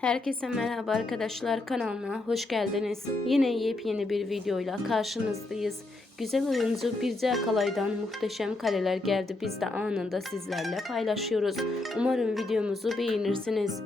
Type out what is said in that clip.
Herkese merhaba arkadaşlar kanalıma hoş geldiniz. Yine yepyeni bir videoyla karşınızdayız. Güzel oyuncu Birce Akalay'dan muhteşem kareler geldi. Biz de anında sizlerle paylaşıyoruz. Umarım videomuzu beğenirsiniz.